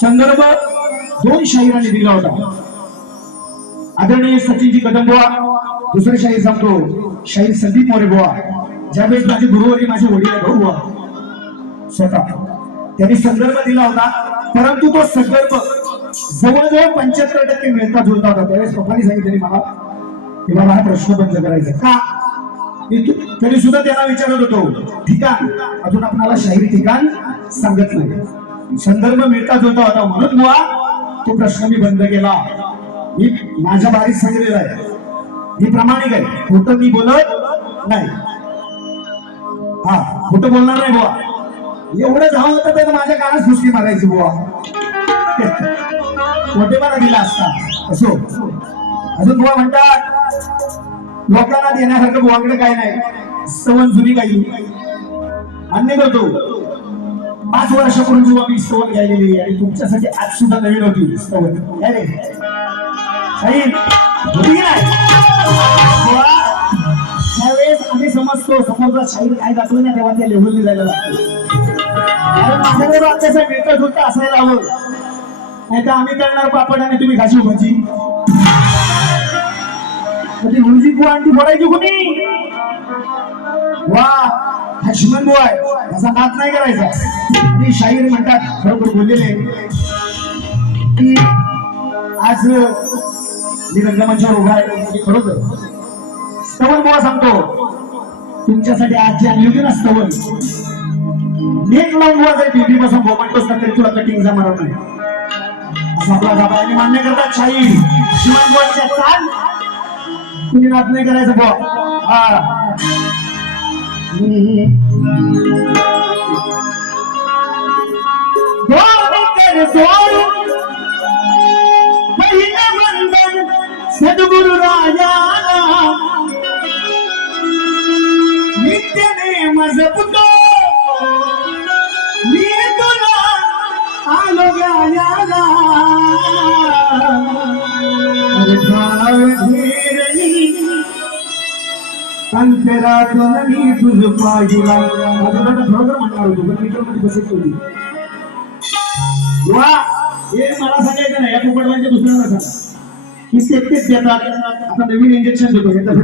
संदर्भ दोन शाहिरांनी दिला होता. आदरणीय सचिनजी कदम बुवा दुसरे शाहीर सांगतो शाहीर संदीप मोरे बुवा ज्यावेळेस माझे गुरुवारी माझे वडील आहे भाऊ बुवा स्वतः. त्यांनी संदर्भ दिला होता परंतु तो संदर्भ जवळजवळ पंच्याहत्तर टक्के मिळता जुळता होता. त्यावेळेस पप्पानी सांगितले मला की बाबा हा प्रश्न बंद करायचा. का? तरी सुद्धा त्यांना विचारत होतो. ठिकाण. अजून आपणाला शाहीर ठिकाण सांगत नाही. संदर्भ मिळता होता होता म्हणून बुवा तो प्रश्न मी बंद केला. मी माझ्या बारीत सांगितलेलं आहे. मी प्रामाणिक आहे. खोटं मी बोलत नाही. हा खोटं बोलणार नाही बुवा. एवढं झालं होतं तर माझ्या कानात फुसकी मारायची बुवा. मोठेपणा दिला असता. असो. अजून बुवा म्हणतात लोकांना देण्यासारखं बुवाकडे काय नाही. सवन जुनी काही मान्य करतो. पाच वर्षापूर्वी जेव्हा मी स्तवन घ्यायलेली आणि तुमच्यासाठी आज सुद्धा नवीन होती स्तवन काय ज्यावेळेस आम्ही समजतो समोरचा शाहीर काय दाखवलं ना तेव्हा त्या लेवलने जायला लागतो. कारण माझ्याकडे अत्याचा असायला हवं नाही तर आम्ही करणार पापड आणि तुम्ही घाशी भजी. म्हणजे हुलजी बुवा आणि ती बोलायची कोणी? वा. हशमन बुवा आहे. त्याचा नाच नाही करायचा. मी शाहीर म्हणतात बरोबर बोललेले की आज मी रंगमंचावर उभा आहे. म्हणजे स्तवन बुवा सांगतो. तुमच्यासाठी आज जे आणली होती ना स्तवन. नेक लावून बुवा जर टीव्ही पासून बोमंट असतात तरी तुला कटिंग जमणार नाही. असं आपला दाबा आणि मान्य करतात शाही शिवाय बुवाच्या चाल. तुम्ही नाच नाही करायचं बुवा. हा. सद्गुरु राजा नित्य नेम जपतो मी तुला आलो गाण्याला अंतरातून मी तुझ पाहिला माझं बरोबर म्हणणार होतो पण मीटरमध्ये बसत होती. वा हे मला सांगायचं नाही या फुकटवांच्या दुसऱ्यांना सांगा. की देतात. आता नवीन इंजेक्शन देतो हे तर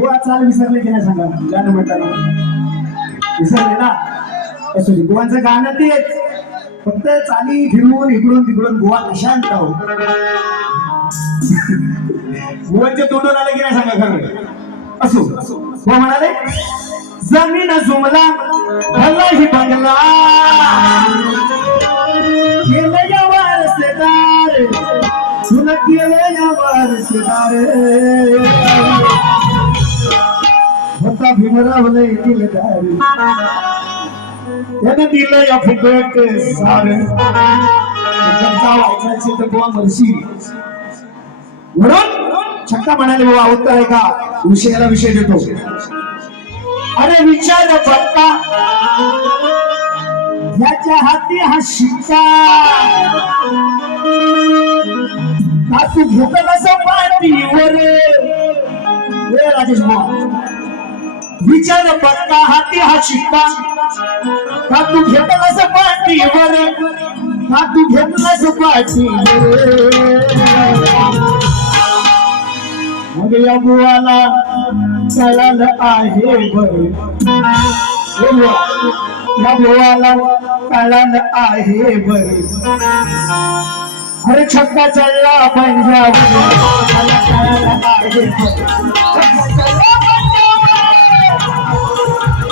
बुवा चाल विसरले की नाही सांगा? गाणं म्हणताना विसरले ना? असू दे बुवांचं गाणं तेच. फक्त चाली फिरवून इकडून तिकडून बुवा निशांत हो बुवांच्या तोंडून आलं की नाही सांगा खरं? असो. हो बुवा म्हणाले जमीन जुमला भला ही बंगला. केलं या वारसदार सुन केलं या वारसदार होता भीमराव दिल दारी त्यानं दिलं या फुकट सार. त्याचा व्हायचा तर बुवा मरशी. म्हणून छक्का म्हणाले बाबा उत्तर आहे का? विषयाला विषय देतो. अरे विचार फक्ता याच्या हाती हा शिक्का. का तू भूतलाच पाठीवर ए राजेश भाऊ विचार पत्ता हाती हा शिक्का. का तू घेतलास पाठीवर का तू घेतलास पाठीवर मग या बुवाला कळालं आहे बर. या बुवाला कळालं आहे बर. अरे छक्का चढला पंजाब आहे. बर.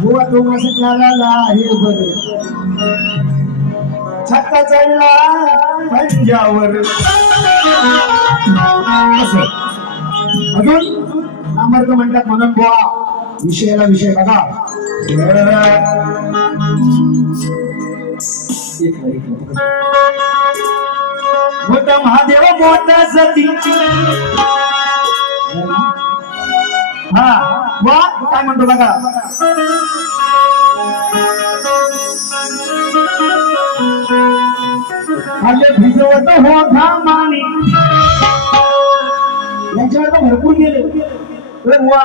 बुवा तो बर छक्का चढला पंजावर. असं. अजून नामर्थ म्हणतात म्हणून बुवा. विषयाला विषय बघा. मोठा महादेव. मोठा सती हा वा काय म्हणतो बघा. आले भिजवत हो घामाने यांच्यावर तर भरपूर गेले. वा.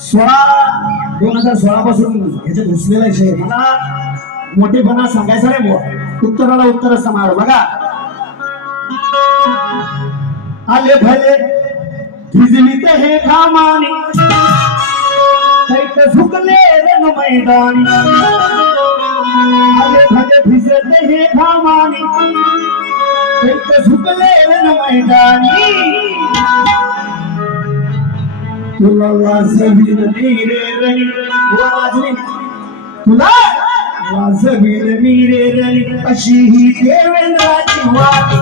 सोळा दोन हजार सोळा पासून ह्याच्यात घुसलेला विषय मला मोठेपणा सांगायचा नाही बुवा. उत्तराला उत्तर समार बघा. आले भले भिजलीत हे घामाने कैक झुकले रण मैदानी. आले भले भिजत हे घामाने कैक झुकले रण मैदानी. तुला वाजवील नीरे रणी. तुला वाजवी. तुला वाजवील नीरे रे रणी. अशी ही देवेंद्राची वाणी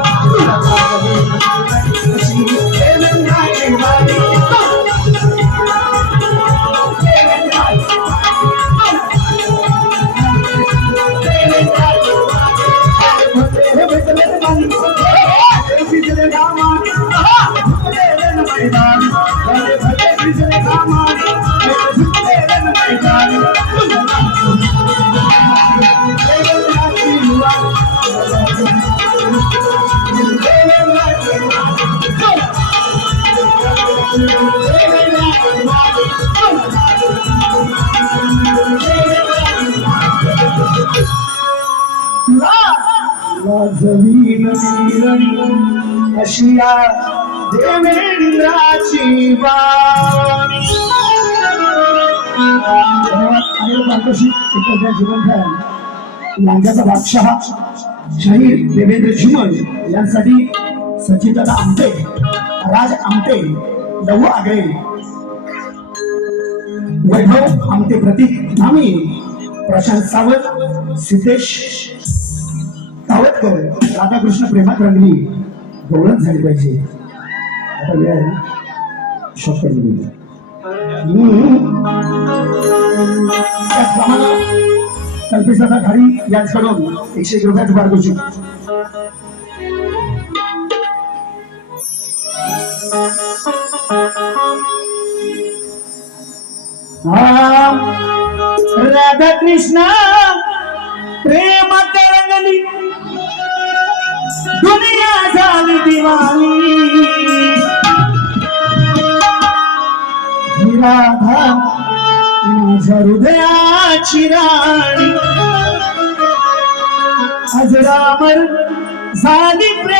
जमीन अशी अशिया देवेंद्राची वाणी आणि लांजाचा बादशाह शहीद देवेंद्र झुमल यांसाठी सचिता आमटे राज आमटे लघु आगळे वैभव आमटे प्रतीक नामी प्रशांत सावंत सिद्धेश सावतकर राधाकृष्ण प्रेमात रंगली गौरव झाली पाहिजे आता वेळ आहे ना शॉर्टकट मध्ये त्याचप्रमाणे कल्पेशदादा घाडी यांच्याकडून एकशे एक रुपयाचं पारितोषिक राधा कृष्ण प्रेम तरंगली दुनिया झाली दिवाणी राधा माझ्या हृदयाची राणी। अजरामर झाली प्रेम।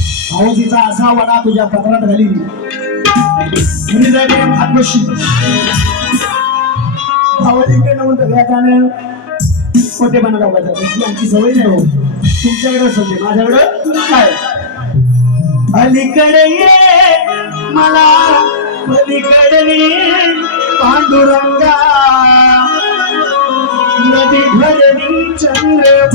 भाऊजीचा असा वडा तुझ्या पत्रात घाली तुम्ही जाय बरं हात बशी भावाजीकडनं म्हणतो घ्यायचं कोणते पण दाखवायचं तशी आमची सवय नाही हो. तुमच्याकडे सवय. माझ्याकडं काय अलीकडे ये मला अलीकडे पांडुरंगा. नदी भरणी चंद्र